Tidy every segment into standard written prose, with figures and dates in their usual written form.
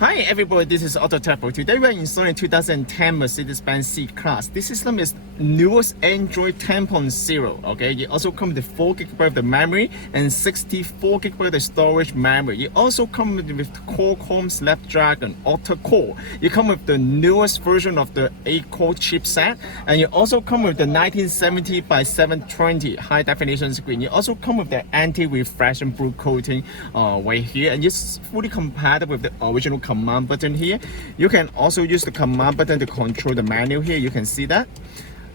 Hi everybody, this is AutoTecPro. Today we are installing 2010 Mercedes Benz C Class. This system is newest Android 10.0. Okay, it also comes with 4 GB of the memory and 64 GB of the storage memory. It also comes with Qualcomm Snapdragon octa-core. It comes with the newest version of the 8-core chipset, and it also comes with the 1970 by 720 high definition screen. It also comes with the anti-reflection blue coating right here, and it's fully compatible with the original command button here. You can also use the command button to control the menu here. You can see that.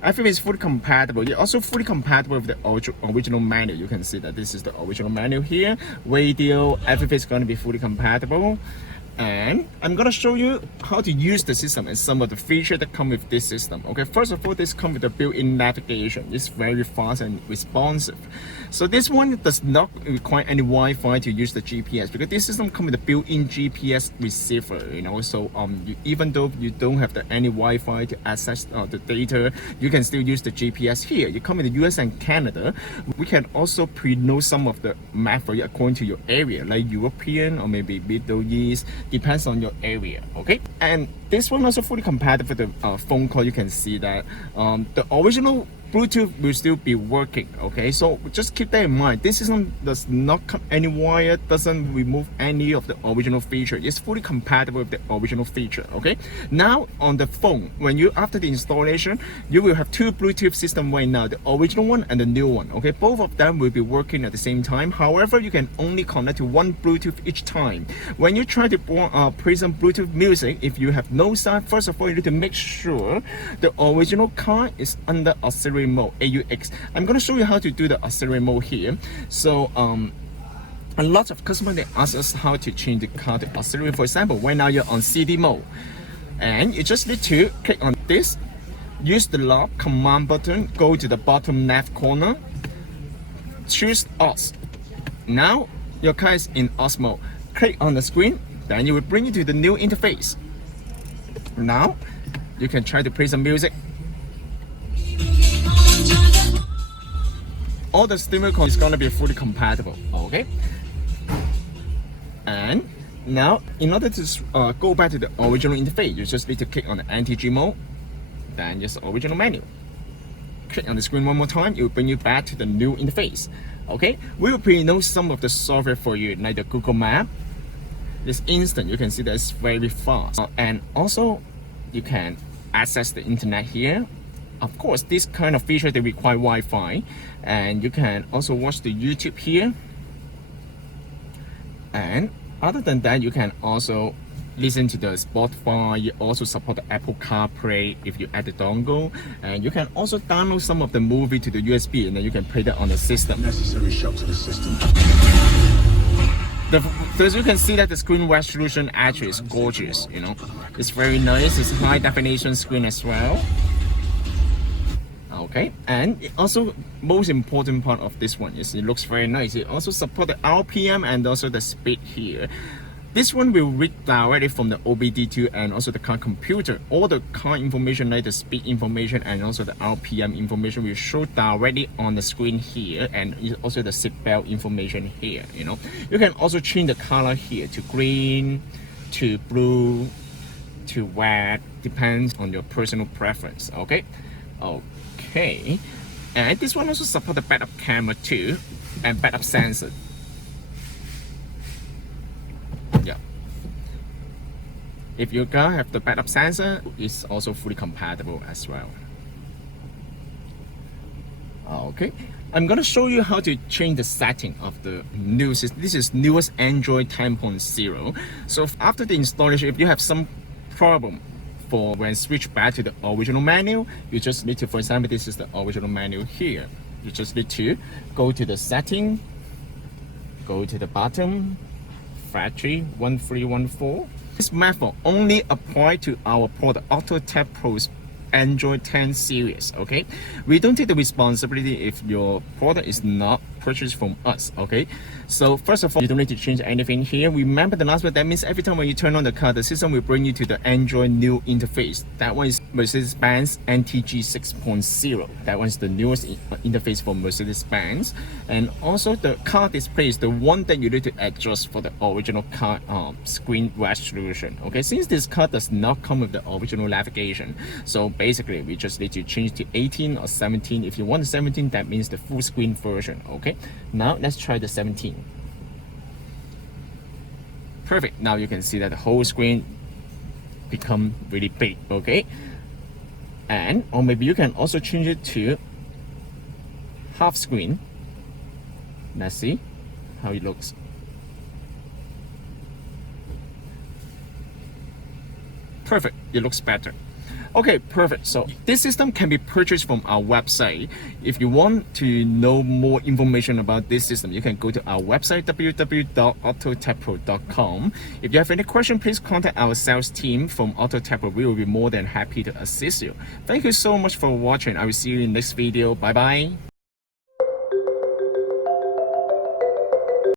I think it's fully compatible. It's also fully compatible with the original menu. You can see that this is the original menu here. Radio, everything is going to be fully compatible. And I'm going to show you how to use the system and some of the features that come with this system. Okay, first of all, this comes with the built-in navigation. It's very fast and responsive. So this one does not require any Wi-Fi to use the GPS, because this system comes with a built-in GPS receiver. So even though you don't have any Wi-Fi to access the data, you can still use the GPS here. You come with the US and Canada. We can also pre-know some of the map for you according to your area, like European or maybe Middle East. Depends on your area. Okay, and this one also fully compatible with the phone call. You can see that the original Bluetooth will still be working. Okay, so just keep that in mind. This system does not cut any wire, doesn't remove any of the original feature. It's fully compatible with the original feature. Okay, now on the phone, when you after the installation, you will have 2 Bluetooth systems right now, the original one and the new one. Okay, both of them will be working at the same time. However, you can only connect to 1 Bluetooth each time. When you try to play some Bluetooth music, if you have no sound, first of all you need to make sure the original car is under auxiliary mode, AUX. I'm going to show you how to do the auxiliary mode here. So a lot of customers, they ask us how to change the car to auxiliary. For example, right now you're on CD mode, and you just need to click on this, use the lock command button, go to the bottom left corner, choose aux. Now your car is in aux mode. Click on the screen, then you will bring you to the new interface. Now you can try to play some music. All the stimuli is going to be fully compatible. Okay, and now in order to go back to the original interface, you just need to click on the anti-G mode, then just the original menu. Click on the screen one more time, it will bring you back to the new interface. Okay, we will pre-know some of the software for you, like the Google Map. It's instant. You can see that it's very fast, and also you can access the internet here. Of course, this kind of feature, they require Wi-Fi, and you can also watch the YouTube here. And other than that, you can also listen to the Spotify. You also support the Apple CarPlay if you add the dongle, and you can also download some of the movie to the USB, and then you can play that on the system. Necessary shock to the system. So as you can see that the screen resolution actually is gorgeous. It's very nice. It's high definition screen as well. Okay, and also most important part of this one is it looks very nice. It also supports the RPM and also the speed here. This one will read directly from the OBD2 and also the car computer. All the car information, like the speed information and also the RPM information, will show directly on the screen here, and also the seatbelt information here. You can also change the color here to green, to blue, to red, depends on your personal preference. Okay, and this one also supports the backup camera too, and backup sensor. Yeah, if your car have the backup sensor, it's also fully compatible as well. Okay, I'm gonna show you how to change the setting of the new system. This is newest Android 10.0. So after the installation, if you have some problem when switch back to the original menu, you just need to, for example, this is the original menu here. You just need to go to the setting, go to the bottom, factory 1314. This method only apply to our product AutoTecPro's Android 10 series. Okay, we don't take the responsibility if your product is not purchase from us. Okay, so first of all, you don't need to change anything here. Remember the last one, that means every time when you turn on the car, the system will bring you to the Android new interface. That one is Mercedes Benz NTG 6.0. That one is the newest interface for Mercedes Benz. And also the car display is the one that you need to adjust for the original car screen resolution. Okay, since this car does not come with the original navigation, so basically we just need to change to 18 or 17. If you want the 17, that means the full screen version. Okay, now let's try the 17. Perfect. Now you can see that the whole screen become really big. Okay, and or maybe you can also change it to half screen. Let's see how it looks. Perfect, it looks better. Okay, perfect. So this system can be purchased from our website. If you want to know more information about this system, you can go to our website, www.autotecpro.com. If you have any question, please contact our sales team from AutoTecPro. We will be more than happy to assist you. Thank you so much for watching. I will see you in the next video. Bye bye.